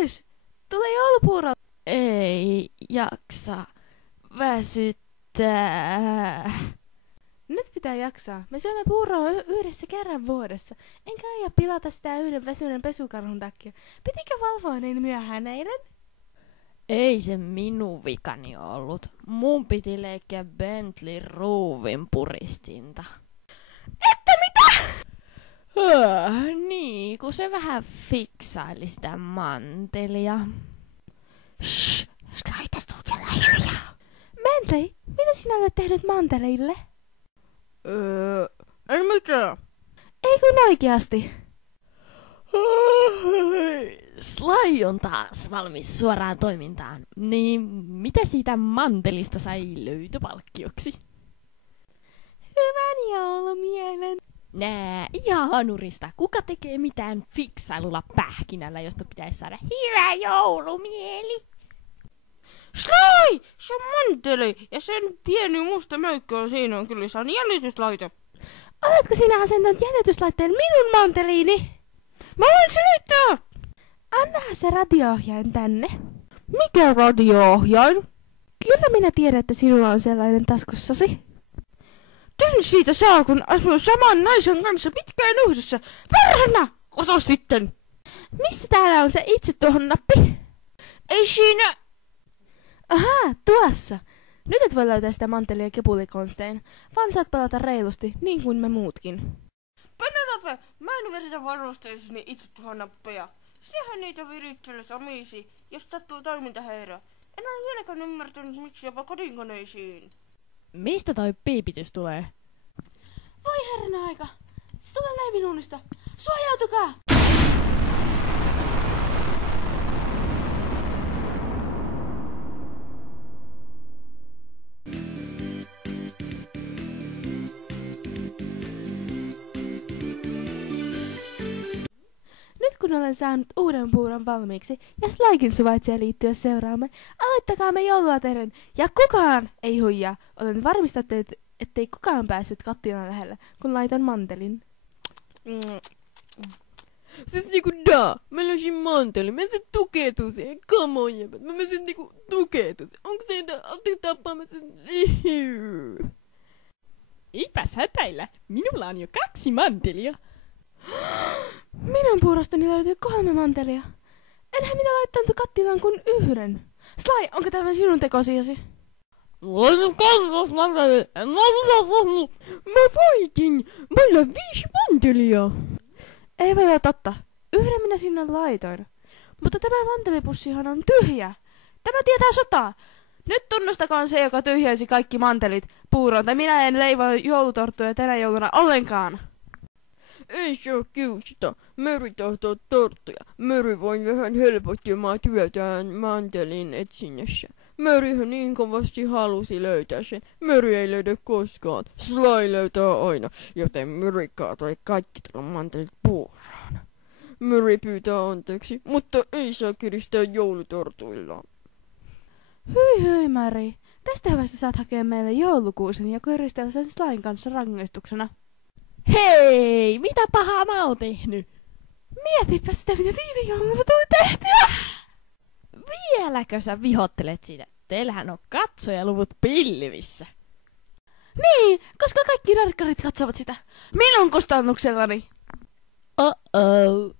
Herätys! Tule joulupuuro! Ei jaksa. Väsyttää. Nyt pitää jaksaa. Me syömme puuroa yhdessä kerran vuodessa. Enkä aio pilata sitä yhden väsyneen pesukarhun takia. Pitikö valvoa niin myöhään eilen? Ei se minun vikani ollut. Mun piti leikkiä Bentley ruuvin puristinta. Että mitä? Niin, kun se vähän fiksaili sitä mantelia. Shh, Sky, tästä on hiljaa. Bentley, mitä sinä olet tehnyt mantelille? En mitään. Ei kun oikeasti. Sly on taas valmis suoraan toimintaan. Niin, mitä siitä mantelista sai löytöpalkkioksi? Hyvän joulumielen. Nää, ihan hanurista. Kuka tekee mitään fiksailulla pähkinällä, josta pitäisi saada hyvä joulumieli? Sly! Se on manteli ja sen pieni musta möykky on siinä on kyllä saanut jäljityslaite. Oletko sinä asentanut jäljityslaitteen minun manteliini? Mä voin selittää! Annahan se radio-ohjain tänne. Mikä radio-ohjain? Kyllä minä tiedän, että sinulla on sellainen taskussasi. Tän siitä saa, kun asuu saman naisen kanssa pitkään yhdessä. Perhana! Ota sitten! Missä täällä on se itse tuohon nappi? Ei siinä! Ahaa, tuossa! Nyt et voi löytää sitä mantelia kepulikonstein, vaan saat pelata reilusti, niin kuin me muutkin. Penelope, mä en viritä varusteiseni itse tuohon nappeja. Sinähän niitä virittelet omisi, jos sattuu toimintahäiriö. En ole vieläkään ymmärtänyt, miksi jopa kodinkoneisiin. Mistä toi piipitys tulee? Voi herran aika! Se tulee leivinunista! Suojautukaa! Nyt kun olen saanut uuden puuron valmiiksi ja Slykin suvaitsee liittyä seuraamme, aloittakaamme jouluaterian ja kukaan ei huijaa. Olen varmistettu, ettei kukaan päässyt kattilan lähelle, kun laitan mantelin. Siis niinku mä löysin mantelin, mä sen tuketus, come on jäbät, mä sen niinku tuketus. Onko se jotain, ootteko tappamassa? Eipäs hätäillä, minulla on jo 2 mantelia. Minun puurostani löytyy 3 mantelia. Enhän minä laittanut kattilaan kuin 1. Sly, onko tämä sinun tekosiasi? Mä voitin, mulla on 5 mantelia. Ei voi olla totta. 1 minä sinne laitoin. Mutta tämä mantelipussihan on tyhjä. Tämä tietää sotaa. Nyt tunnustakoon se, joka tyhjensi kaikki mantelit puuroon, tai minä en leivä joulutorttuja tänä jouluna ollenkaan. Ei se oo kiusata. Mary tahtoo torttuja. Mary voi vähän helpottimaan työtään mantelin etsinnässä. Maryhän niin kovasti halusi löytää sen. Mary ei löydä koskaan. Sly löytää aina, joten Mary kaatoi kaikki tällä mantelit puuraan. Mary pyytää anteeksi, mutta ei saa kiristää joulutortuillaan. Hyi Mary. Tästä hyvästä saat hakea meille joulukuusen ja kiristellä sen Slyn kanssa rangaistuksena. Hei, mitä pahaa mä oon tehnyt? Mietipä sitä, mitä viime jouluna tuli tehtyä! Vieläkö sä vihottelet siitä? Teillähän on katsojaluvut pilvissä. Niin, koska kaikki narkkarit katsovat sitä. Minun kustannuksellani. Oh-oh.